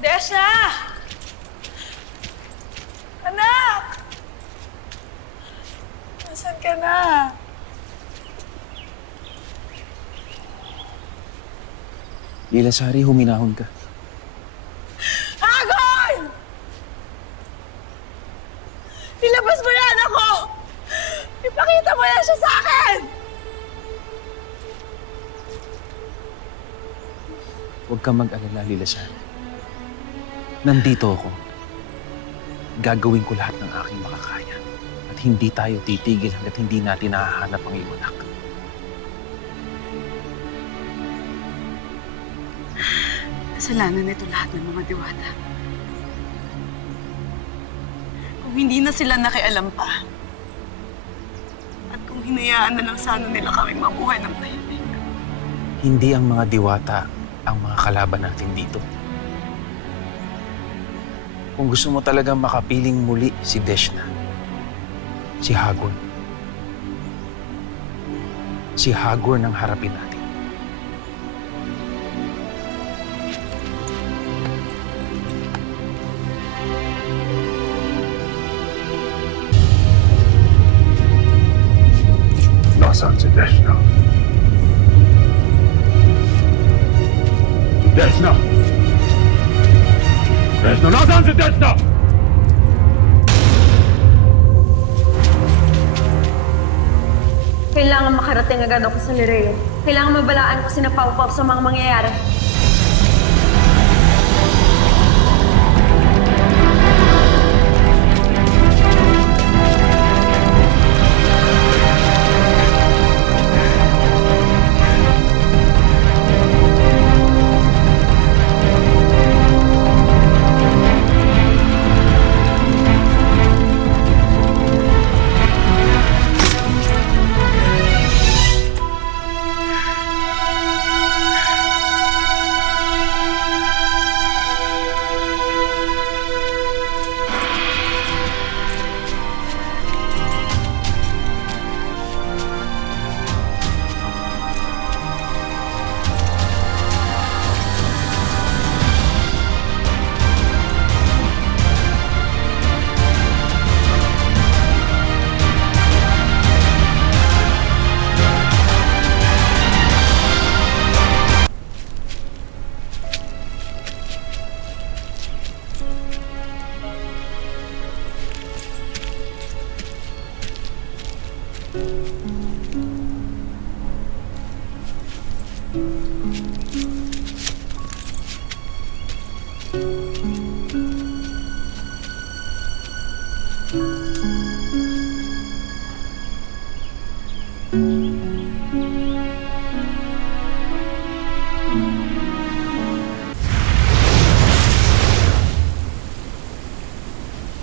Desna! Anak! Nasaan ka na? Lila Sari, huminahon ka. Hagon! Ilabas mo yan ako! Ipakita mo yan siya sa akin! Huwag kang mag-alala, Lila Sari. Nandito ako. Gagawin ko lahat ng aking makakaya. At hindi tayo titigil hanggat hindi natin nahahanap ang iyong anak. Kasalanan nito lahat ng mga diwata. Kung hindi na sila nakialam pa, at kung hinayaan na lang sana nila kaming mabuhay ng tahimik. Hindi ang mga diwata ang mga kalaban natin dito. Kung gusto mo talagang makapiling muli si Desna, si Hagor. Si Hagor nang harapin natin. Nasaan si Desna? Desna! Desna! Nasaan si Desna? Kailangan makarating agad ako sa Lireo. Kailangan mabalaan ko sina Pau-Pau sa mga mangyayari.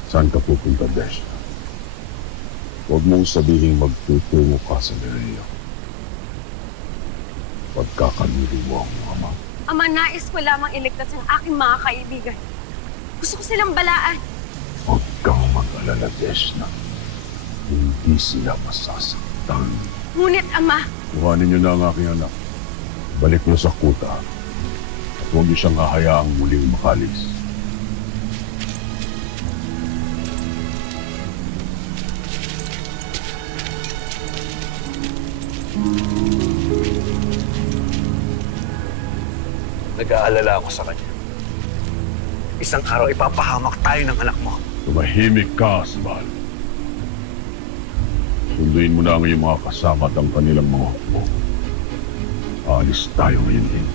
Saan ka pupunta, Desna? Huwag mong sabihing magtutungo ka sa Lireo. Pagkakamili mo ang ama. Ama, nais ko lamang iligtas ang aking mga kaibigan. Gusto ko silang balaan. Huwag kang mag-alala, Desna. Hindi sila masasaktan. Ngunit, Ama, Kuhanin niyo na ang aking anak. Balik niyo sa kuta. At huwag niyo siyang hahayaang muling makalis. Nag-aalala ako sa kanya. Isang araw ipapahamak tayo ng anak mo. Tumahimik ka, Asbal. Sunduin mo na ang iyong mga kasama at ang kanilang mga hukbo. Aalis tayo ngayon din.